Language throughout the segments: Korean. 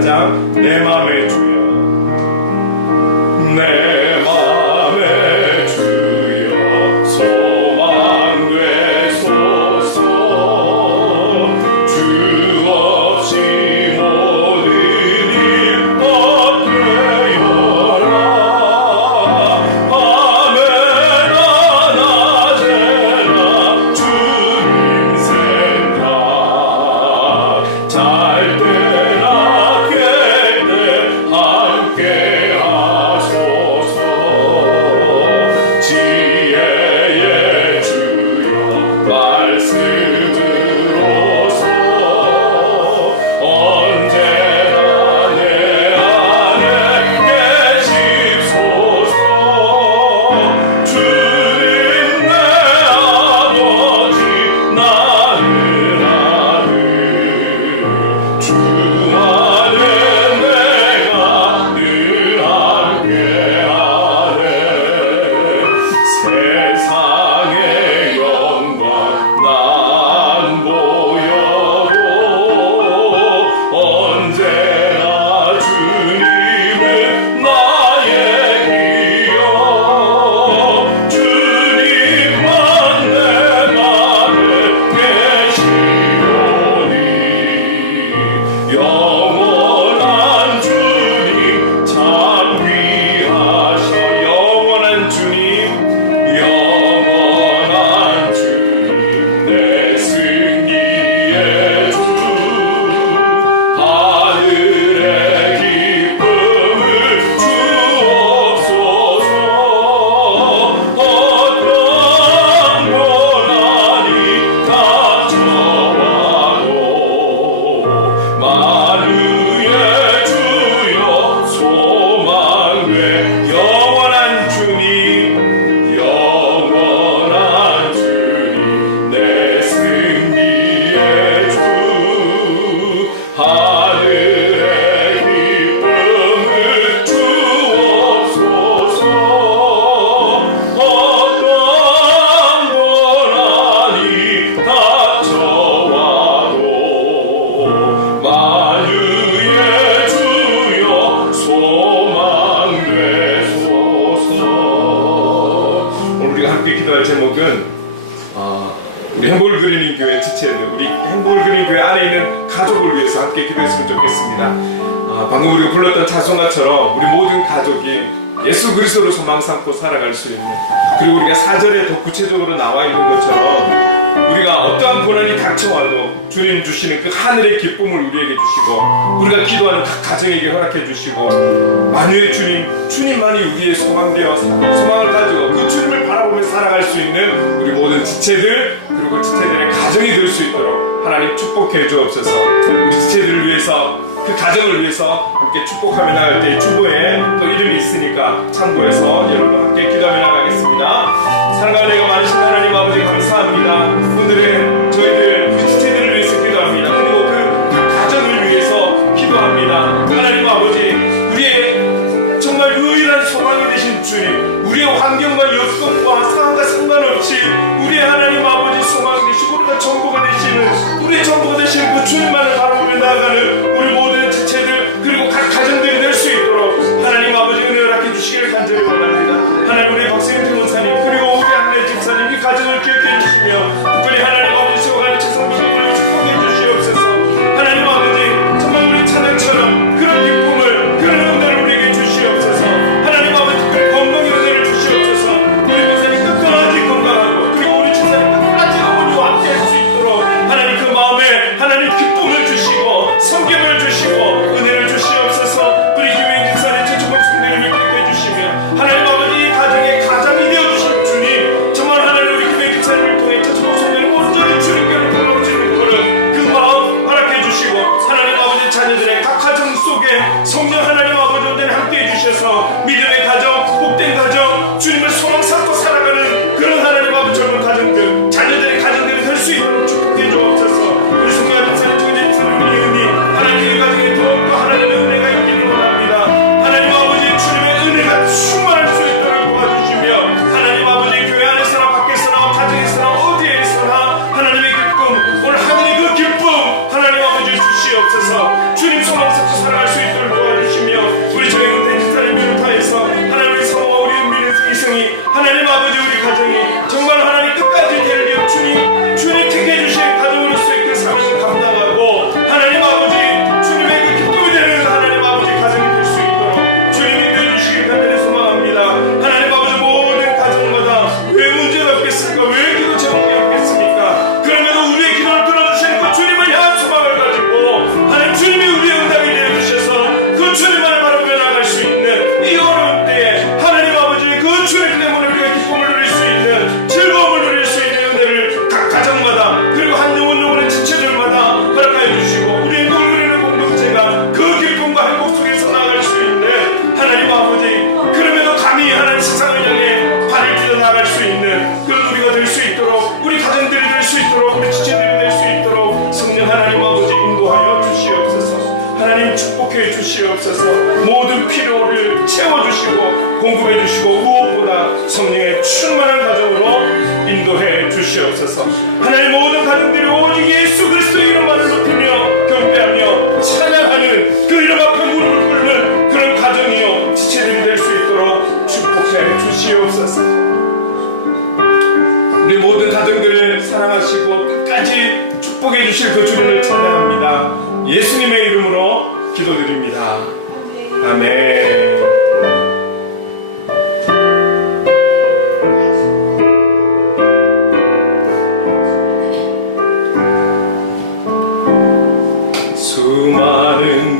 14장 내 맘의 주여. 내 가족을 위해서 함께 기도했으면 좋겠습니다. 아, 방금 우리가 불렀던 자송가처럼 우리 모든 가족이 예수 그리스도로 소망 삼고 살아갈 수 있는 그리고 우리가 사절에 더 구체적으로 나와 있는 것처럼 우리가 어떠한 고난이 닥쳐와도 주님 주시는 그 하늘의 기쁨을 우리에게 주시고 우리가 기도하는 각 가정에게 허락해 주시고 만유의 주님 주님만이 우리의 소망되어 사- 소망을 가지고 그 주님을 바라보며 살아갈 수 있는 우리 모든 지체들 그리고 그 지체들의 가정이 될 수 있도록 하나님 축복해 주옵소서. 우리 지체들을 위해서 그 가정을 위해서 함께 축복하며 나갈 때 주보에 또 이름이 있으니까 참고해서 여러분 함께 기도하며 나가겠습니다. 사랑하는 내가 많으신 하나님 아버지 감사합니다. 오늘은 저희들 우리 지체들을 위해서 기도합니다. 그리고 그 가정을 위해서 기도합니다. 하나님 아버지 우리의 정말 유일한 소망이 되신 주님 우리의 환경과 여건과 상황과 상관없이 우리의 하나님 아버지 소망이 우리가 전부가 되시 는 우리의 전부가 되시는 그 주님만을 바라보며 나아가는 우리 모든 지체들 그리고 각 가정들이 될 수 있도록 하나님 아버지 은혜 허락해 주시기를 간절히 원합니다. 하나님 우리 박세윤 변호사님 그리고 우리 안내 집사님 이 가정을 기억해 주시며 수 있도록 그 지체들이 될 수 있도록 성령 하나님 아버지 인도하여 주시옵소서. 하나님 축복해 주시옵소서. 모든 필요를 채워주시고 공급해 주시고 무엇보다 성령의 충만한 가정으로 인도해 주시옵소서. 하나님 모든 가정들이 오직 예수 그리스도 이름만을 높이며 사랑하시고 끝까지 축복해 주실 그 주님을 찬양합니다. 예수님의 이름으로 기도드립니다. 아멘. 수많은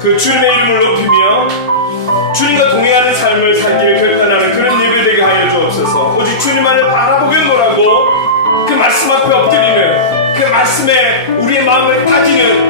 그 주님의 이름을 높이며 주님과 동의하는 삶을 살기를 결단하는 그런 예배 되게 하여 주옵소서. 오직 주님만을 바라보겠노라고 그 말씀 앞에 엎드리는 그 말씀에 우리의 마음을 다지는